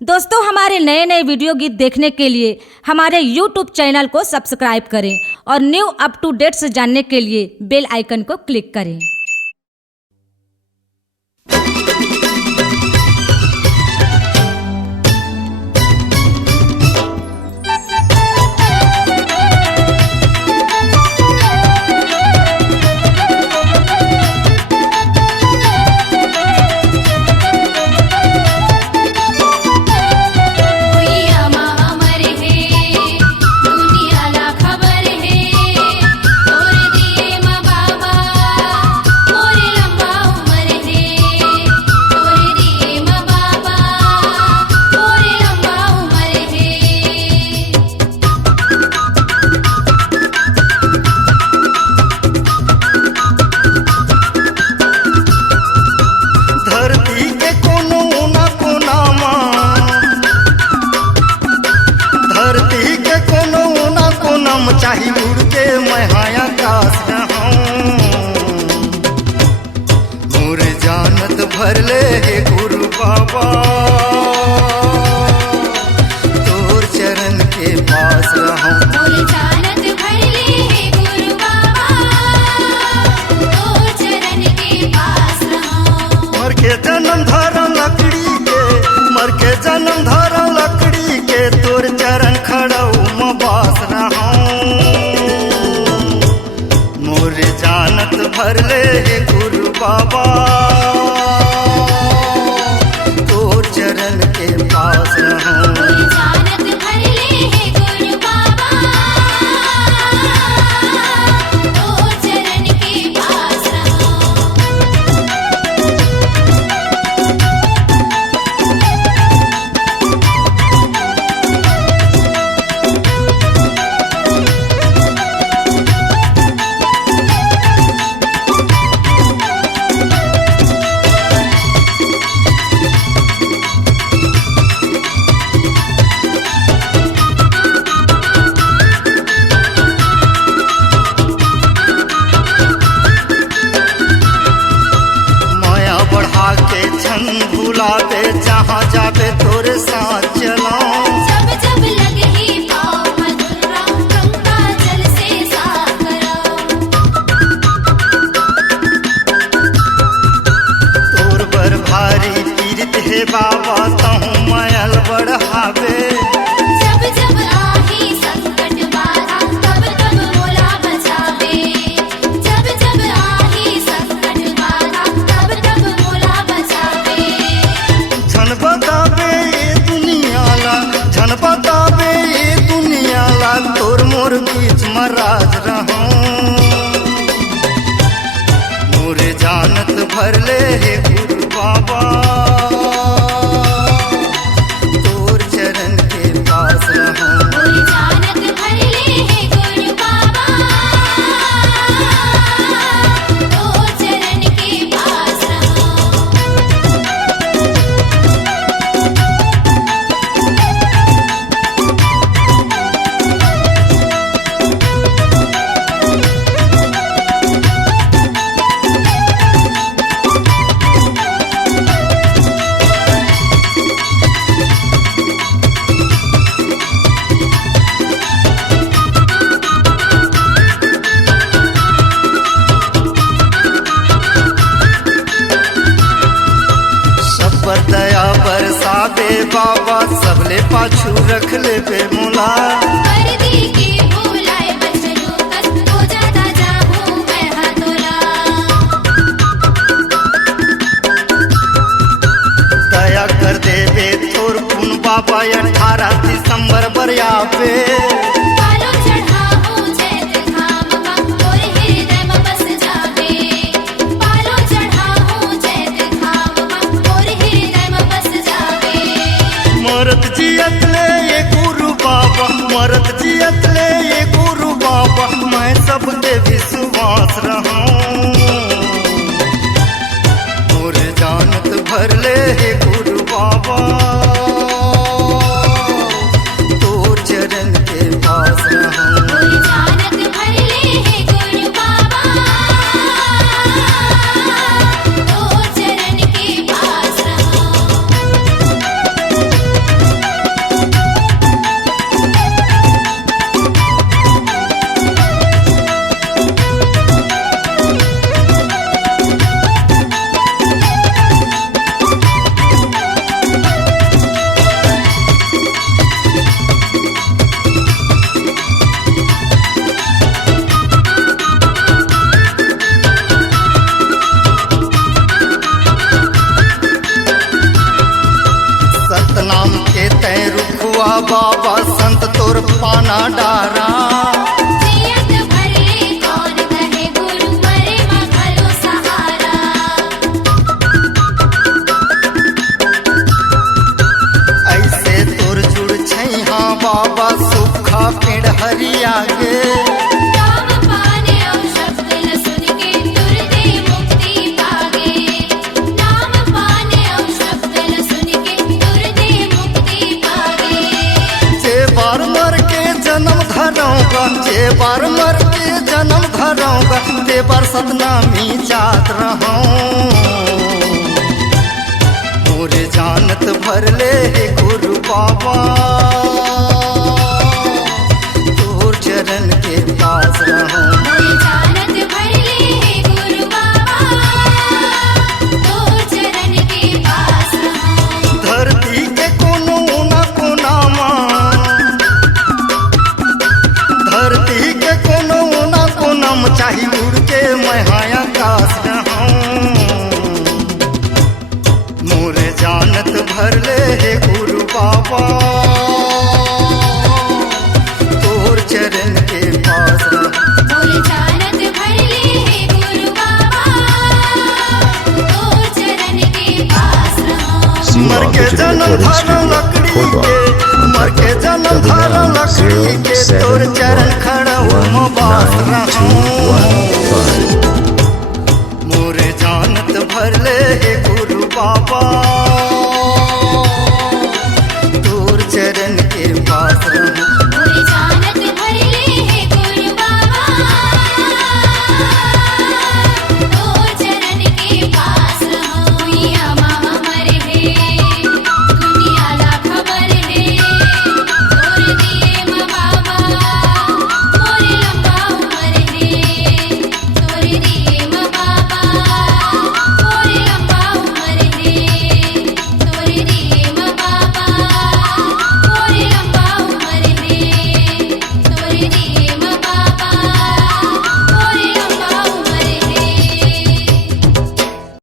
दोस्तों, हमारे नए नए वीडियो गीत देखने के लिए हमारे YouTube चैनल को सब्सक्राइब करें और न्यू अप टू डेट्स जानने के लिए बेल आइकन को क्लिक करें। चाही उड़ के मैं आकाश मोर जानत भरले हे गुरु बाबा, तोर चरण के पास रहूं। मोर जानत भरले हे गुरु बाबा, तोर चरण के पास रहूं। मर के जन्म धरम लकड़ी के, मर के जन्म धरम लकड़ी के, तोर चरण खड़ऊ में बास रहूं। जानत भरले हे गुरु बाबा, तोर चरण के पास रहूं। जानत भरले हे गुरु बाबा, तोर चरण के पास रहूं। भुलावे जहाँ जावे तोरे साथ चलाऊं। जब जब लगे ही पाँव मधुरा, गंगा जल से साफ कराऊं। तोर बर भारी पीरित हे बाबा, तहु मैल बढ़ावे। जब जब आही संकट बाधा, तब तब मोला बचावे। जब जब आही संकट बाधा, तब तब मोला बचावे। झन बतावे ये दुनिया ला, झन बतावे ये दुनिया ला, तोर मोर बीच में राज रहूं। मोर जानत भरले हे गुरु बाबा, तोर चरण के पास रहूं। मोर जानत भरले हे गुरु बाबा, तोर चरण के पास रहूं। पर दया बरसावे बाबा, सबले पाछू रख ले बे मुला। परदी के भूलाए बचलू कस, हो जाता जाहूं मैं हथोला। दया कर देवे थोर पुन बाबा, 18 दिसंबर बरियावे। पालो चढ़ाऊं चैत धाम का, तोर हृदय में बस जावे। पालो चढ़ाऊं चैत धाम का, तोर हृदय में बस जावे। मरत जियत ले ये गुरु बाबा, मरत जियत ले ये गुरु बाबा, मैं सबके विश्वास रहूं। मोर जानत भरले हे गुरु बाबा, तोर चरण के पास रहूं। मोर जानत भरले हे गुरु बाबा, तोर चरण के पास रहूं। तै रुखुआ बाबा संत तोर पाना डारा जियत भरले कौन कहे गुरु मरे मखलो सहारा ऐसे तोर जुड़ छैहा बाबा सुखा पेड़ हरिया गे नाम पाने और शब्द न सुन के तुर दे मुक्ति पागे नाम पाने और शब्द न सुन के तुर दे मुक्ति पागे जे बार मर के जन्म धरऊंगा जे बार मर के जन्म धरऊंगा ते बार सतनामी जात रहूं मोरे जानत भरले हे गुरु बाबा तोर चरण के पास रहूं मोरे जानत भरले हे गुरु बाबा तोर चरण के पास रहूं धरती के कोनो न कोनामा धरती के कोनो न कोनाम चाही उड़ के मैं आकाश रहूं मोरे जानत भरले हे गुरु बाबा तोर चरण के पास रहूं मोरे जानत भरले हे गुरु बाबा तोर चरण के पास रहूं मर के जन्म धर लकड़ी के मर के जन्म धर लकड़ी के तोर